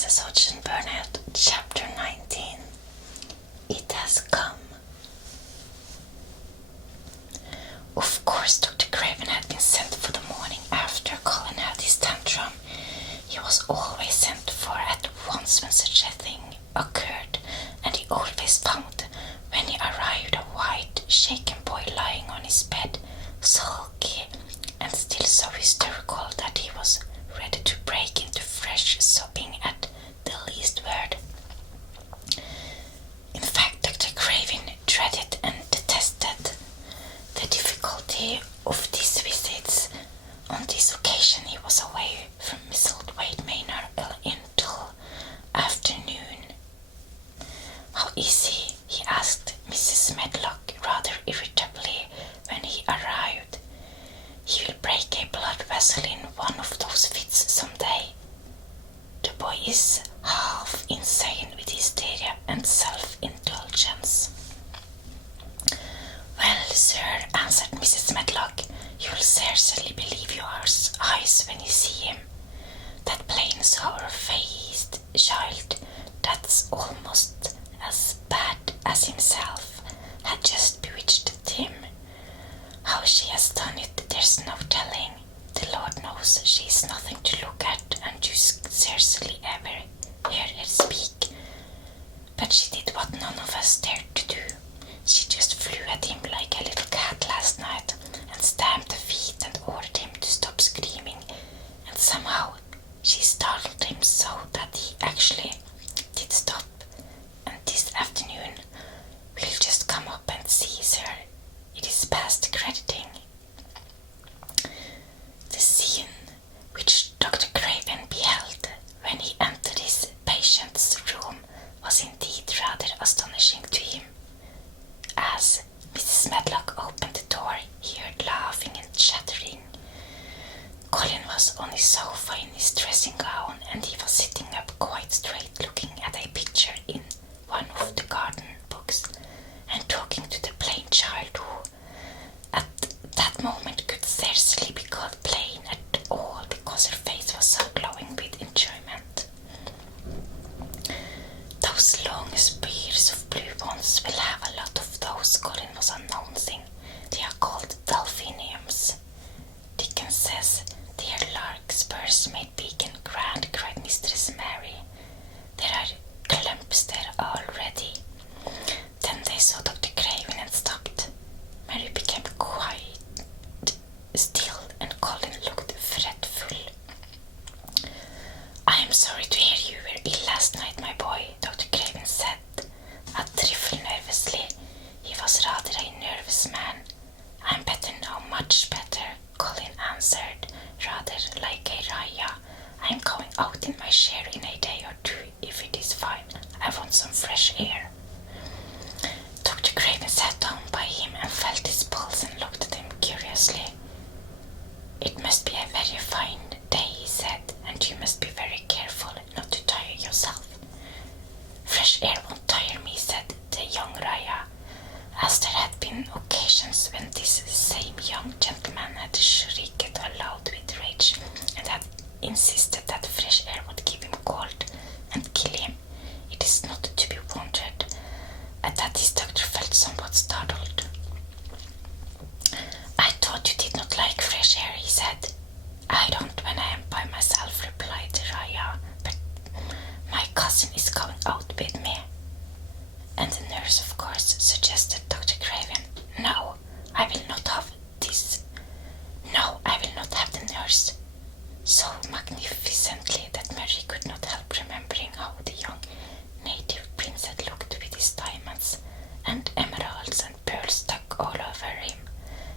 Massage Burnout, Chapter 19. It has come. Of course, Dr. Craven had been sent for the morning after Colin had his tantrum. He was always sent for at once when such a thing occurred, and he always found, when he arrived, a white, shaken boy lying on his bed, sulky and still so hysterical that he was ready to break into fresh sobbing at the least word. In fact, Dr. Craven dreaded and detested the difficulty of these visits. On this occasion he was away from Misselthwaite Manor until afternoon. "How is he?" he asked Mrs. Medlock rather irritably when he arrived. "He will break a blood vessel in one of those fits some day. The boy is half insane with hysteria and self-indulgence." "Well, sir," answered Mrs. Medlock, "you will scarcely believe your eyes when you see him. That plain, sour-faced child, that's almost as bad as himself, had just bewitched him. How she has done it, there's no telling. The Lord knows she is nothing to look at, and you scarcely ever hear her speak. But she did what none of us dared to do. She just flew at him like a little cat last night, and stamped her feet and ordered him to stop screaming, and somehow she startled him so that he actually did stop. And this afternoon we'll just come up and see, sir. It is past crediting." The scene which Dr. Craven beheld when he entered his patient's room was indeed rather astonishing to him. As Mrs. Medlock opened the door, he heard laughing and chattering. Colin was on his sofa in his dressing gown, and he was sitting up quite straight, looking at a picture in one of the garden books, and talking to the plain child who, at that moment, could scarcely be called plain at all because her face was so glowing with enjoyment. "Those long spears of blue ones will have a lot of those," Colin was announcing. "They are called delphiniums. Dickens says they are larkspurs made big and grand," cried Mistress Mary. "There are clumps there already." Then they saw Dr. Craven and stopped. Mary became quite still, and Colin looked fretful. "I am sorry to hear you were ill last night, my boy," Dr. Craven said, a trifle nervously. He was rather a nervous man. "I'm better now, much better," Colin answered, rather like a raya. "I'm going out in my chair in a day or two, if it is fine. I want some fresh air." Dr. Craven sat down by him and felt his pulse and looked at him curiously. "It must be a very fine day," he said, "and you must be very careful not to tire yourself." "Fresh air won't tire me," said the young raya, as there had been occasions when this same young gentleman had shrieked aloud with rage and had insisted that fresh air would give him cold and kill him. It is not to be wondered at that his doctor felt somewhat startled. "I thought you did not like fresh air," he said. "I don't when I am by myself," replied the raya, "but my cousin is going out with me." "And the nurse, of course," suggested Dr. Craven. "No, I will not have this. No, I will not have the nurse," so magnificently that Mary could not help remembering how the young native prince had looked with his diamonds and emeralds and pearls stuck all over him,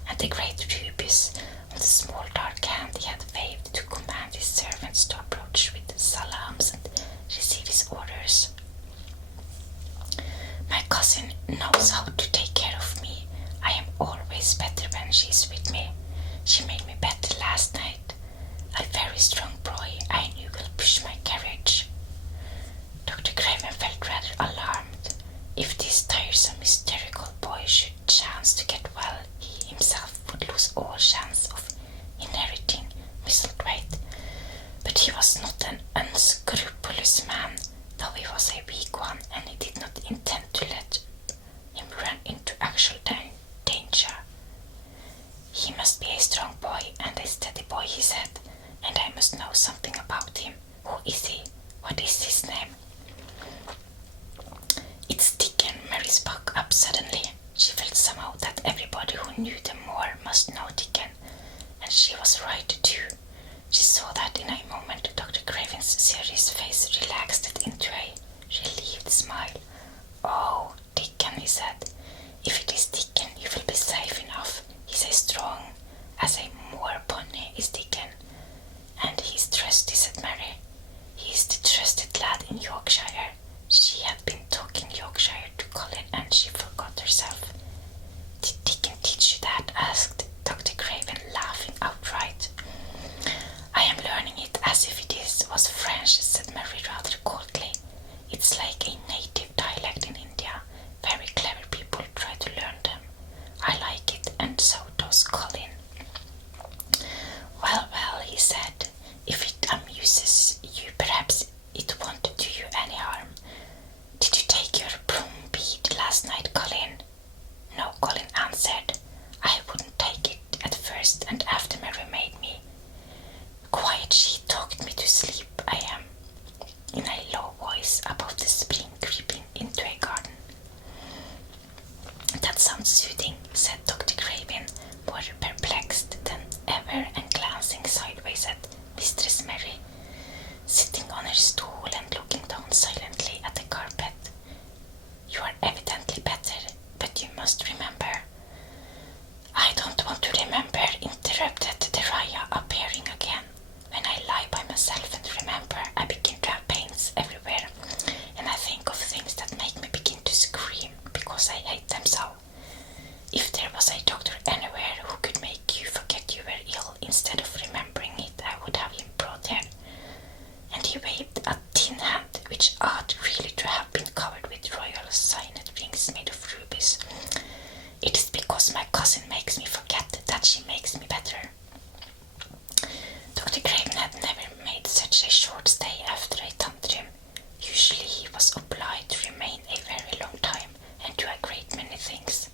and the great rubies on the small dark hand he had waved to command his servants to approach with salams and receive his orders. "My cousin knows how to take care of me. I am always better when she is with me. She made me better last night. A very strong boy I knew will push my carriage." Dr. Craven felt rather alarmed. If this tiresome, hysterical boy should chance to get well, he himself would lose all chance of inheriting Misselthwaite. But he was not an unscrupulous man. Rusty, said Mary. He is the trusted lad in Yorkshire. She had been talking Yorkshire to Colin and she forgot herself. Did Dickon teach you that? Asked Dr. Craven, laughing outright. I am learning it as if it was French, said Mary rather coldly. It's like a native dialect in India. Very clever people try to learn them. I like it, and so does Colin. Well, he said, if it amuses you, perhaps it won't do you any harm. Did you take your broom bead last night, Colin? No, Colin answered. I wouldn't take it at first, and after Mary made me quiet, she talked me to sleep. I am, in a low voice, above the spring creeping into a garden. That sounds soothing, said Dr. Craven, more perplexed than ever and glancing sideways at Mistress Mary, sitting on her stool and looking down silently at the carpet. You are evidently better, but you must remember. I don't want to remember, interrupted Deraya, appearing again. When I lie by myself and remember, I begin to have pains everywhere, and I think of things that make me begin to scream because I hate them so. If there was a doctor anywhere who could make you forget you were ill instead of remembering it, I would have him brought here. And he waved a tin hand, which ought really to have been covered with royal signet rings made of rubies. It is because my cousin makes me forget that she makes me better. Dr. Craven had never made such a short stay after a tantrum. Usually he was obliged to remain a very long time and do a great many things.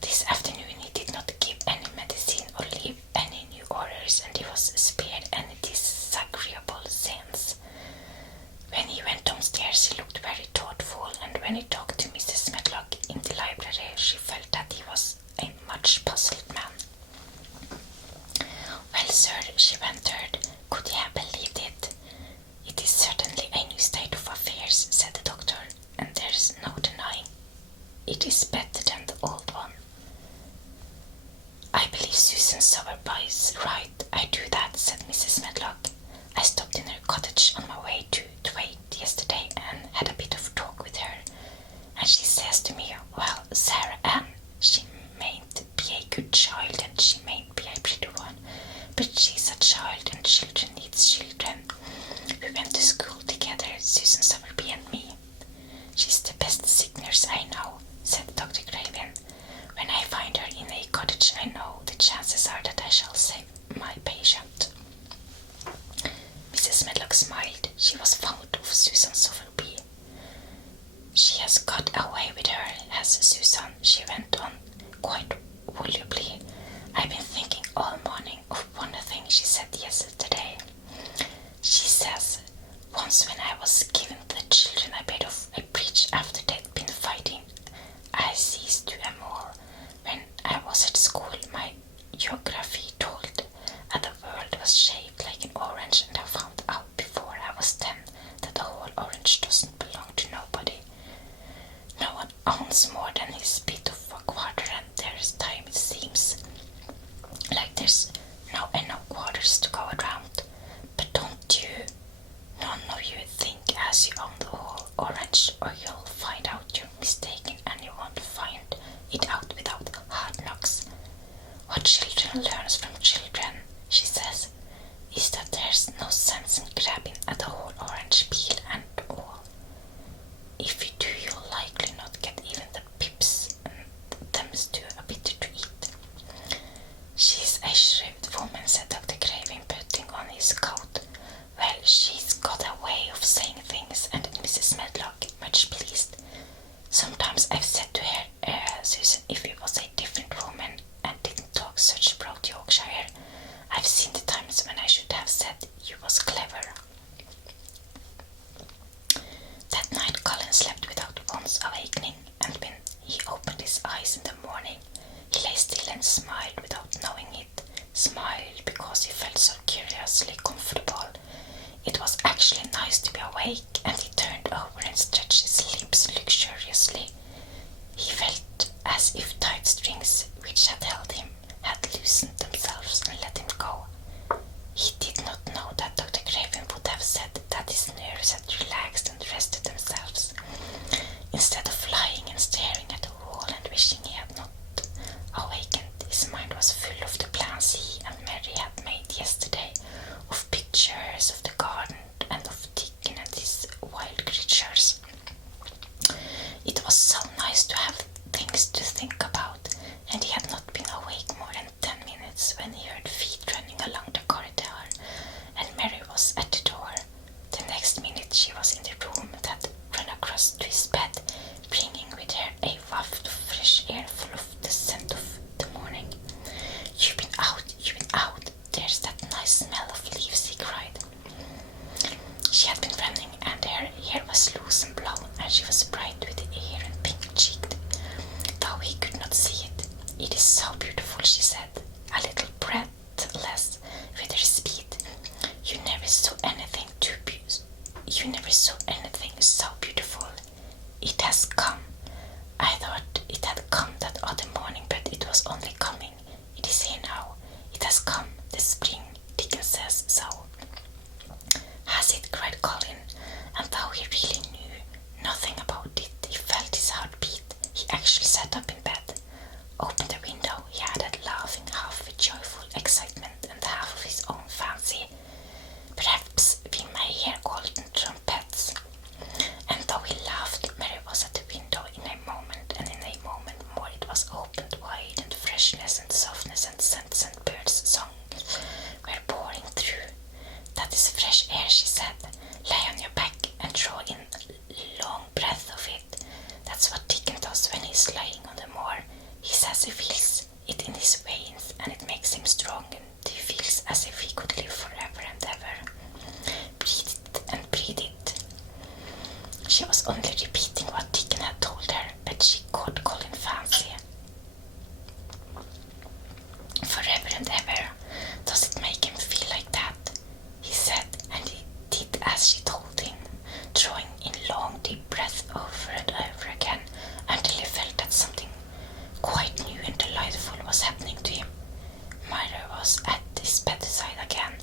This afternoon he did not give any medicine or leave any new orders, and he was spared any disagreeable scenes. When he went downstairs he looked very thoughtful, and when he talked to Mrs. Medlock in the library she felt that he was a much puzzled man. Well, sir, she ventured, could you have believed it? It is certainly a new state of affairs, said the doctor, and there is no denying it is better than the old one. I believe Susan Sowerby's right. I do that, said Mrs. Medlock. I stopped in her cottage on my way to Thwaite yesterday and had a bit of talk with her, and she says to me, well, Sarah Ann, she mayn't be a good child and she mayn't be a pretty one, but she's a child and children needs children. We went to school together, Susan Sowerby and me. She's the best sick nurse I know, said Dr. Craven. When I find her in a cottage, I know the chances are that I shall save my patient. Mrs. Medlock smiled. She was fond of Susan Sowerby. She has got away with her, has Susan, she went on quite volubly. I've been thinking all morning of one thing she said yesterday. She says, once when I was giving the children a bit of a preach after they'd been fighting, I ceased to them all. When I was at school, my geography told that the world was shaped like an orange, and I found out before I was 10 that the whole orange doesn't belong to nobody. No one owns more than his bit of a quarter, and there's time it seems like there's no enough quarters to go around. But don't you, none of you think as you own the whole orange, or you'll find out you're mistaken and you won't find it out without hard knocks. What children learns from children, she says, is that there's no sense in grabbing at the whole orange peel and all. If you do, you'll likely not get even the pips, and them's too bitter to eat. She's a shrewd woman, said Dr. Craven, putting on his coat. Well, she's got a way of saying things, and Mrs. Medlock, much pleased. Sometimes I've said to her, Susan, if you was a different woman and didn't talk such broad Yorkshire, I've seen the times when I should have said you was clever. That night Colin slept without once awakening, and when he opened his eyes in the morning, he lay still and smiled without knowing it. Smiled because he felt so curiously comfortable. It was actually nice to be awake, and he turned over and stretched his limbs luxuriously. He felt as if tight strings which had held him had loosened themselves and let him go. He did not know that Dr. She was bright with hair and pink-cheeked, though he could not see it. "It is so beautiful," she said, a little breathless with her speed. You never saw anything so beautiful. It has come. I thought it had come that other morning, but it was only coming. It is here now. It has come, the spring. Dickon says so." "Has it?" cried Colin, and though he really knew nothing about it, he felt his heart beat. He actually sat up in bed, opened the window. He added, laughing, half with joyful excitement and half of his own fancy. "Perhaps we may hear golden trumpets." And though he laughed, Mary was at the window in a moment, and in a moment more it was opened wide, and freshness and softness and scents and birds' songs were pouring through. "That is fresh air," she said. "Lay on your back and draw in long breath of it. That's what Dickon does when he's lying on the moor. He says he feels it in his veins, and it makes him strong, and he feels as if he could live forever and ever. Breathe it and breathe it." She was only repeating what Dickon had told her, but she caught Colin's fancy. "Forever and ever, does it make him feel like that?" he said, and he did as she told him, drawing in long deep breaths over and over again until he felt that something quite new and delightful was happening to him. Myra was at his bedside again.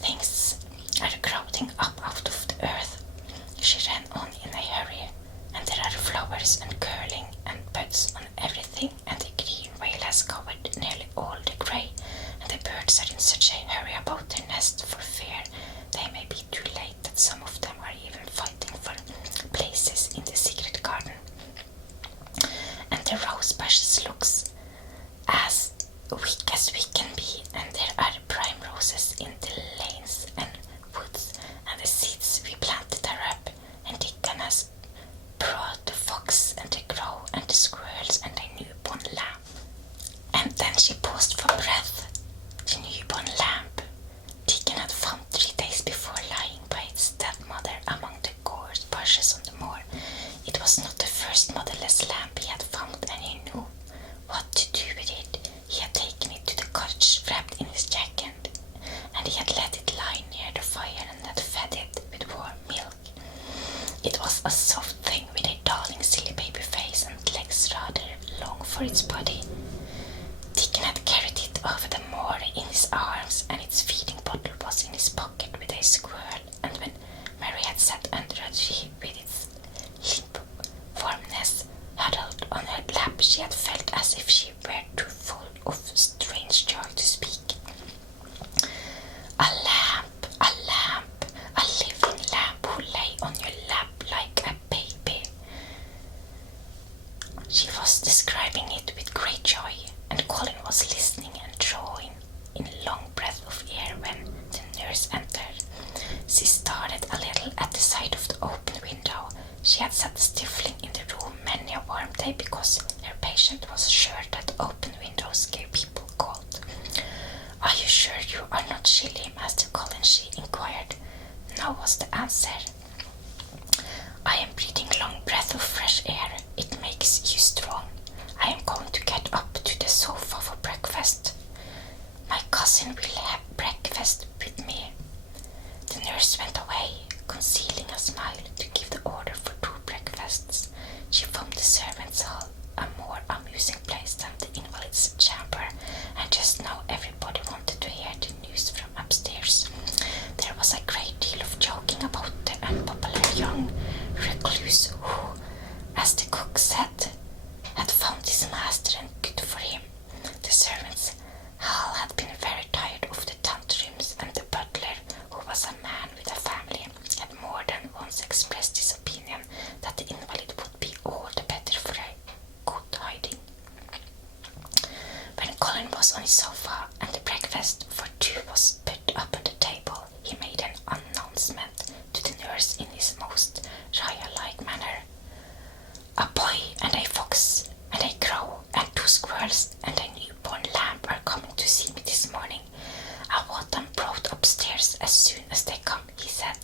"Things are crowding up out of the earth," she ran on in a hurry, "and there are flowers and curling and buds on everything, and the green veil has covered nearly all the grey, and the birds are in such a hurry about their nest for fear they may be too late that some of them are even fighting for places in the secret garden. And the rose bushes looks as weak as we can be, and there are prime roses in the lanes and woods, and the seeds we planted are up, and Dickon has brought the fox and the crow and the squirrels and a newborn lamb." And then she paused for breath. The newborn lamb Dickon had found 3 days before, lying by its dead mother among the gorse bushes on the moor. It was not the first motherless lamb he had found, and he knew what to do with it. He had taken it to the cottage wrapped in his jacket, and he had let it lie near the fire and had fed it with warm milk. It was a soft thing with a darling silly baby face and legs rather long for its body. Dickon had carried it over the moor in his arms, and its feeding bottle was in his pocket with a squirrel, and when Mary had sat under a tree with its limp warmness huddled on her lap, she had felt as if she were too full of strange joy to speak. "A lamp, a lamp, a living lamp who lay on your lap like a baby." She was describing it with great joy, and Colin was listening and drawing in long breaths of air when the nurse entered. She started a little at the sight of the open window. She had sat stifling in the room many a warm day because her patient was sure that open windows gave people cold. "Are you sure you are not chilly, Master Colin?" she inquired. "No," was the answer. "I am breathing long breaths of fresh air. It makes you strong. I am going to get up to the sofa for breakfast. My cousin will have breakfast with me." The nurse went away, concealing a smile, to give the order for 2 breakfasts. She found the servants' hall a more amusing place than the invalid's chamber, and just now everybody wanted to hear the news from upstairs. There was a great deal of joking about the unpopular young recluse who, as the cook said, had found his master, and good for him. The servants' hall had been very tired of the tantrums, and the butler, who was a man with a family, had more than once expressed his opinion that the invalid would be all the better for a good hiding. When Colin was on his sofa and the breakfast for 2 was put up on the table, he made an announcement to the nurse in his most royal-like manner. "A boy and a fox and a crow and 2 squirrels and a newborn lamb are coming to see me this morning. I want them brought upstairs as soon as they come," he said.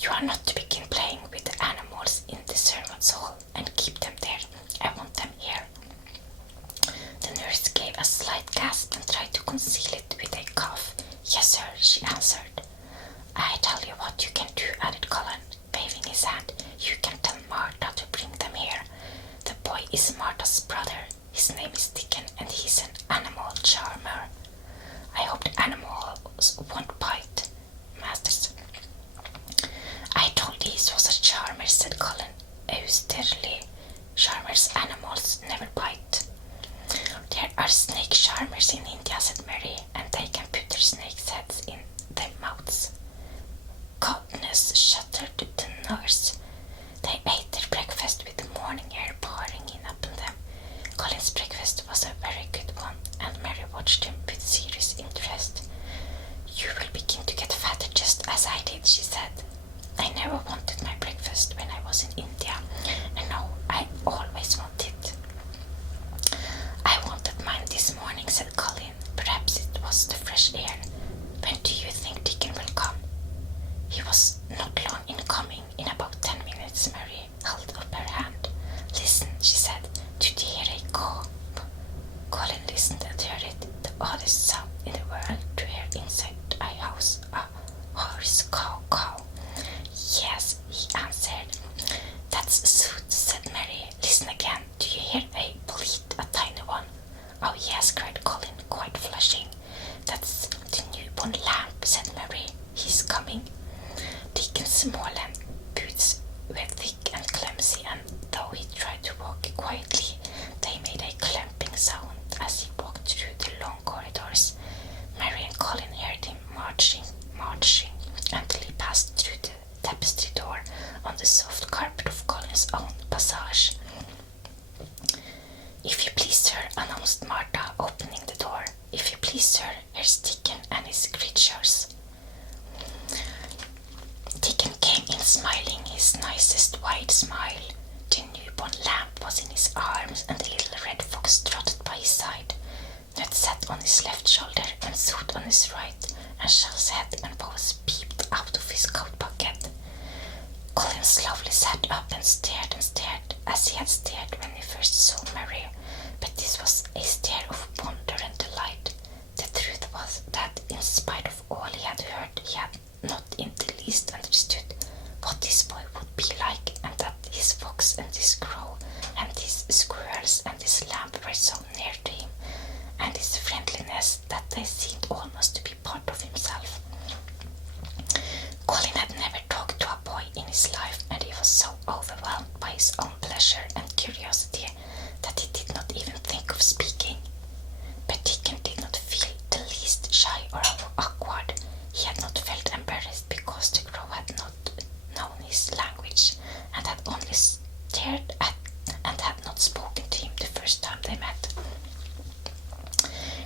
You are not to begin playing with the animals in the servants' hall and keep them there. I want them here. The nurse gave a slight gasp and tried to conceal it with a cough. Yes, sir, she answered. I tell you what you can do, added Colin, waving his hand. You can tell Martha to bring them here. The boy is Martha's brother. His name is Dickon, and he's an animal charmer. I hope the animals won't bite, Masters. I told you this was a charmer, said Colin austerely. Charmers' animals never bite. There are snake charmers in India, said Mary, and they can put their snakes' heads in their mouths. Goodness, shuddered the nurse. They ate their breakfast with the morning air pouring in upon them. Colin's breakfast was a very good one, and Mary watched him with serious interest. You will begin to get fatter just as I did, she said. I never wanted my breakfast when I was in India, and now I always want it. I wanted mine this morning, said Colin. Perhaps it was the fresh air. When do you think Dickon will come? He was not long in coming. In about 10 minutes, Mary held up her hand. Listen, she said. Did you hear a caw? Colin listened and heard it, the oddest sound in the world to hear inside a house. A horse caw. Yes, he answered. That's sooth, said Mary. Listen again. Do you hear a bleat, a tiny one? Oh yes, cried Colin, quite flushing. That's the newborn lamb, said Mary. He's coming. Dickon's small boots were thick and clumsy, and though he tried to walk quietly, they made a clumping sound as he walked through the long corridors. Mary and Colin heard him marching, until he passed through the tapestry door on the soft carpet of Colin's own passage. If you please, sir, announced Martha, opening the door. If you please, sir, here's Dickon and his creatures. Dickon came in smiling his nicest wide smile. The newborn lamb was in his arms, and the little red fox trotted by his side. Nut sat on his left shoulder and Soot on his right, and Shell's head and paws peeped out of his coat pocket. Colin slowly sat up and stared as he had stared when he first saw Mary, but this was a stare of wonder and delight. The truth was that, in spite of all he had heard, he had not in the least understood what this boy would be like, and that his fox and his crow and his squirrels and his lamb were so near to him, and his friendliness that they seemed almost to be part of himself. Colin had never talked to a boy in his life, and he was so overwhelmed by his own pleasure and curiosity that he did not even think of speaking. But Dickon did not feel the least shy or awkward. He had not felt embarrassed because the crow had not known his language and had only stared at and had not spoken to him the first time they met.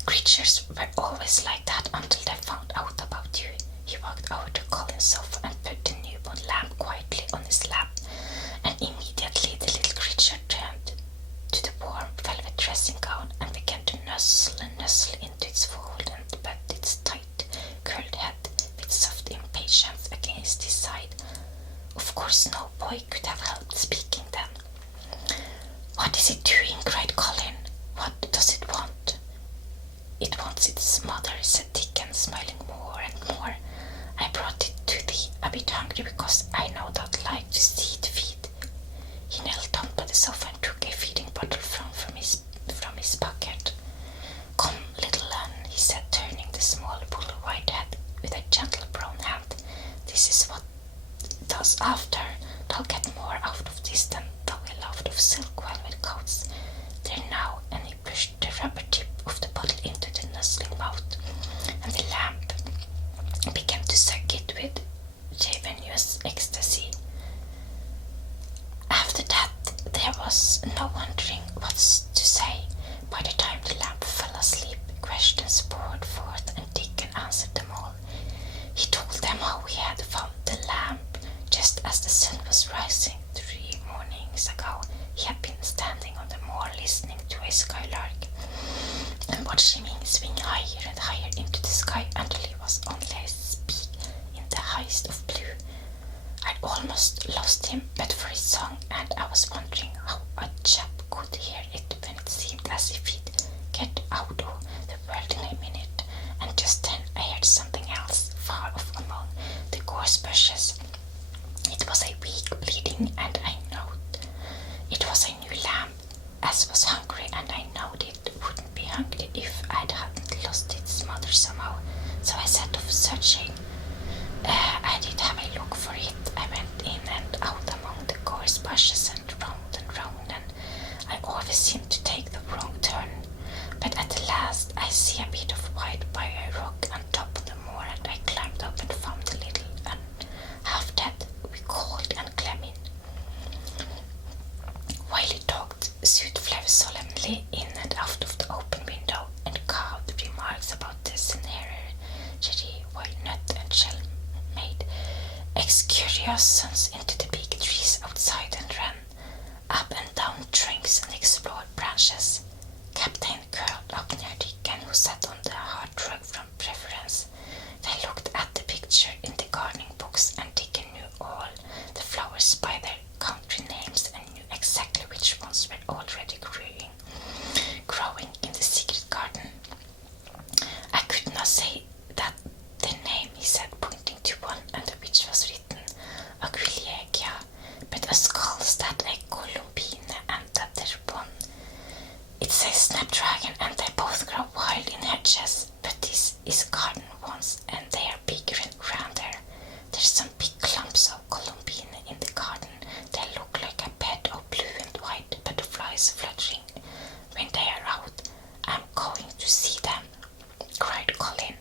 Creatures were always like that until they found out about you. He walked over to Colin's sofa and put the newborn lamb quietly on his lap, and immediately the little creature turned to the warm velvet dressing gown and began to nuzzle into its fold and pat its tight curled head with soft impatience against his side. Of course no boy could have helped speaking then. What is it doing? Cried Colin. What does it want? It wants its mother, said Dickon, smiling more and more. I brought it to thee, a bit hungry, because I know thou'd like to see it feed. He knelt down by the sofa and took a feeding bottle from his pocket. Come, little Ann, he said, turning the small bull white head with a gentle brown hand. This is what it does after. Thou'll get more out of this than thou will out of silk velvet coats. There now, and he pushed the rubber tip of the bottle into the nuzzling mouth, and the lamb began to suck it with ravenous ecstasy. After that, there was no wondering what to say. By the time the lamb fell asleep, questions poured forth, and Dickon answered them all. He told them how he had found the lamb just as the sun was rising 3 mornings ago. He had been standing on the moor listening to a skylark and watching him swing higher and higher into the sky until he was only a speck in the highest of blue. A almost lost him but for his song, and I was wondering how a chap could hear it when it seemed as if he'd get out of the world in a minute, and just then I heard something else far off among the gorse bushes. It was a weak bleeding, and I knowed it was a new lamb, as was hungry, and I knowed it wouldn't be hungry if I hadn't lost its mother somehow. So I set off searching. I did have a look for it. I went in and out among the gorse bushes and round, and I always seemed to take the wrong turn. But at the last I see a bit of white by a rock on top of the moor, and I climbed up and found the little and half dead we called and climb in. While he talked, Suit flew solemnly in and out of the open window and cawed remarks about the scenery while Nut and Shell made excursions into the big trees outside and ran up and down trunks and explored branches. Captain curled up near Dickon, who sat on the hard rug from preference. They looked at the picture in the gardening books, and Dickon knew all the flowers by their country names and knew exactly which ones were already growing in the secret garden. I could not say that the name, he said, pointing to one under which was written Aquilegia, but a skull's that a Columbine and that there one. It's a snapdragon, and they both grow wild in hedges, but this is garden ones, and they are bigger and grander. There's some big clumps of Columbine in the garden. They look like a bed of blue and white butterflies fluttering when they are out. I'm going to see them, cried Colin.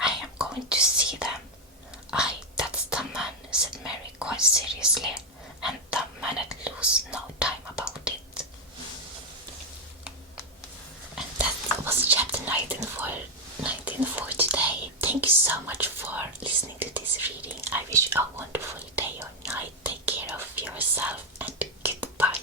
I am going to see them. Aye, that's the man, said Mary quite seriously, and the man had lose no time about it. And that was chapter 19 for today. Thank you so much for listening to this reading. I wish you a wonderful day or night. Take care of yourself, and goodbye.